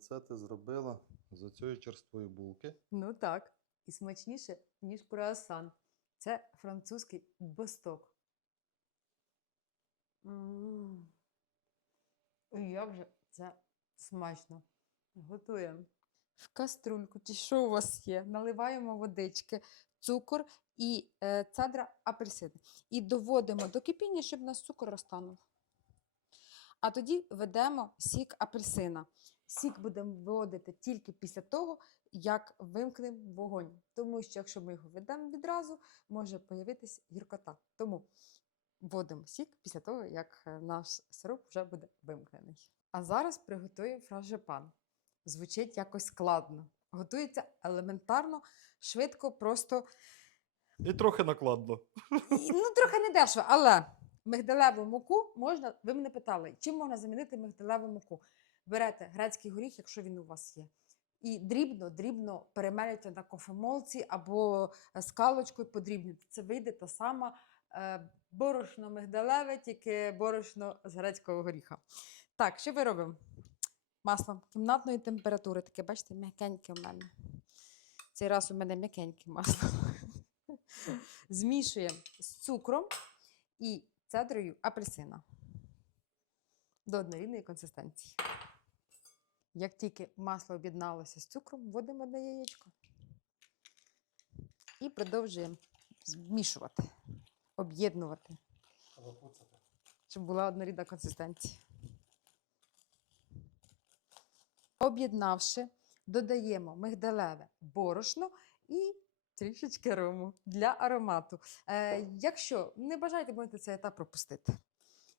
оце ти зробила з цієї черствої булки. Ну так, і смачніше, ніж круасан. Це французький босток. М. Ой, Як же це смачно. Готуємо. В каструльку, чи що у вас є? Наливаємо водички, цукор і е, цедра апельсин. І доводимо до кипіння, щоб у нас цукор розтанув. А тоді ведемо сік апельсина. Сік будемо виводити тільки після того, як вимкнемо вогонь. Тому що якщо ми його ведемо відразу, може появитись гіркота. Тому вводимо сік після того, як е, наш сироп вже буде вимкнений. А зараз приготуємо фражепан. Звучить якось складно. Готується елементарно, швидко, просто І трохи накладно. і, ну, трохи не дешево, але мигдалеву муку можна, ви мене питали, чим можна замінити мигдалеву муку? Берете грецький горіх, якщо він у вас є, і дрібно, дрібно перемелюєте на кофемолці або е, скалочкою подрібнюєте. Це вийде та сама е, борошно мигдалеве, тільки борошно з грецького горіха. Так, що ми робимо? Масло кімнатної температури, таке, бачите, м'якеньке в мене. Цей раз у мене м'якеньке масло. Змішуємо з цукром і цедрою апельсина до однорідної консистенції. Як тільки масло об'єдналося з цукром, вводимо одне яєчко і продовжуємо змішувати, об'єднувати, щоб була однорідна консистенція. Об'єднавши, додаємо мигдалеве борошно і трішечки рому для аромату. Е, якщо не бажаєте, можете цей етап пропустити.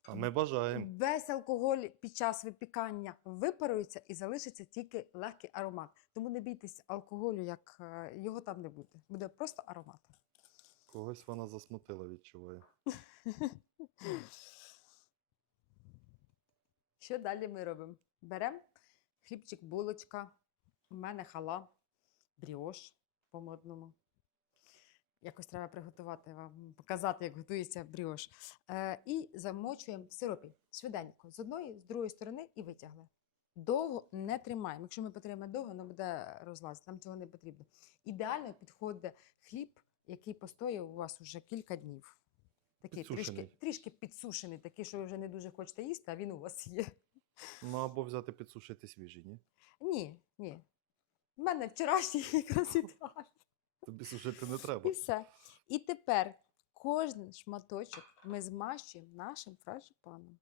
А ми бажаємо. Весь алкоголь під час випікання випарується і залишиться тільки легкий аромат. Тому не бійтесь алкоголю, як е, його там не буде. Буде просто аромат. Когось вона засмутила, відчуваю. Що далі ми робимо? Беремо хлібчик, булочка, у мене хала, бріош по-модному. Якось треба приготувати вам, показати, як готується бріош. Е, і замочуємо в сиропі швиденько з одної, з другої сторони і витягли. Довго не тримаємо. Якщо ми потримаємо довго, воно буде розлазити. Нам цього не потрібно. Ідеально підходить хліб, який постояв у вас уже кілька днів. Такий трішки, Підсушений. трішки підсушений, такий, що ви вже не дуже хочете їсти, а він у вас є. Ну або взяти підсушити свіжі, ні? Ні, ні. У мене вчорашній якраз ідеально. Тобі сушити не треба. І все. І тепер кожен шматочок ми змащуємо нашим фрашипаном.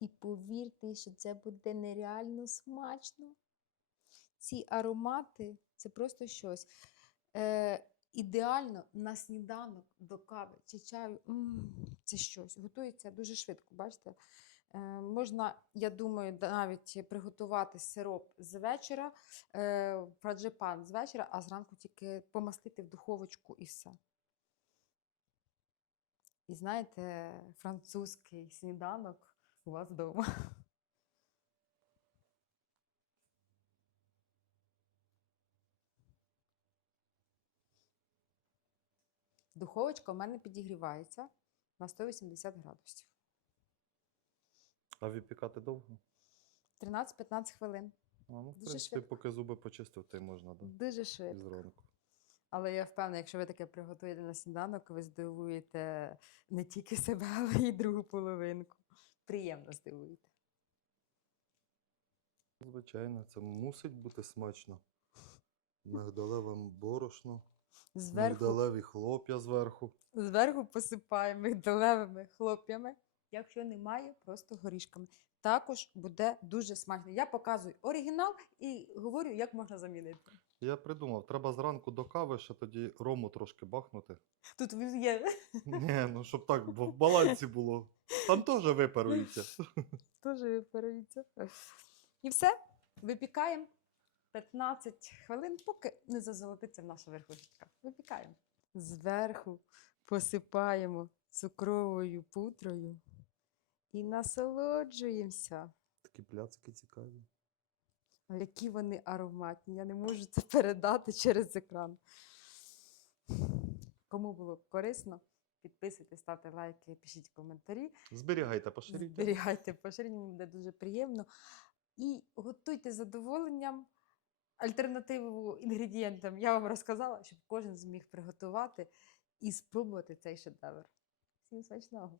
І повірте, що це буде нереально смачно. Ці аромати це просто щось. Е, ідеально на сніданок до кави чи чаю. М, це щось. Готується дуже швидко. Бачите? Е, можна, я думаю, навіть приготувати сироп з вечора, е, фраджипан з вечора, а зранку тільки помастити в духовочку і все. І знаєте, французький сніданок у вас вдома. Духовочка у мене підігрівається на 180 градусів. А випікати довго? 13-15 хвилин. А, ну, в Дуже принципі, швидко. поки зуби почистив, то й можна, да? Дуже швидко. зранку. Але я впевнена, якщо ви таке приготуєте на сніданок, ви здивуєте не тільки себе, але й другу половинку. Приємно здивуєте. Звичайно, це мусить бути смачно. Мигдалеве борошно, Зверху, мигдалеві хлоп'я зверху. зверху посипаємо мигдалевими хлоп'ями. Якщо немає, просто горішками. Також буде дуже смачно. Я показую оригінал і говорю, як можна замінити. Я придумав, треба зранку до кави ще тоді рому трошки бахнути. Тут він є Ні, ну щоб так, бо в балансі було. Там теж випарується. теж випарується. І все, випікаємо 15 хвилин, поки не зазолотиться наша верхушечка. Випікаємо. Зверху посипаємо цукровою пудрою і насолоджуємося. Такі пляцки цікаві. А Які вони ароматні. Я не можу це передати через екран. Кому було корисно, Підписуйтесь, ставте лайки, пишіть коментарі. Зберігайте, поширіть. Зберігайте поширення, мені буде дуже приємно. І готуйте з задоволенням альтернативу інгредієнтам. Я вам розказала, щоб кожен зміг приготувати і спробувати цей шедевр. Всім смачного!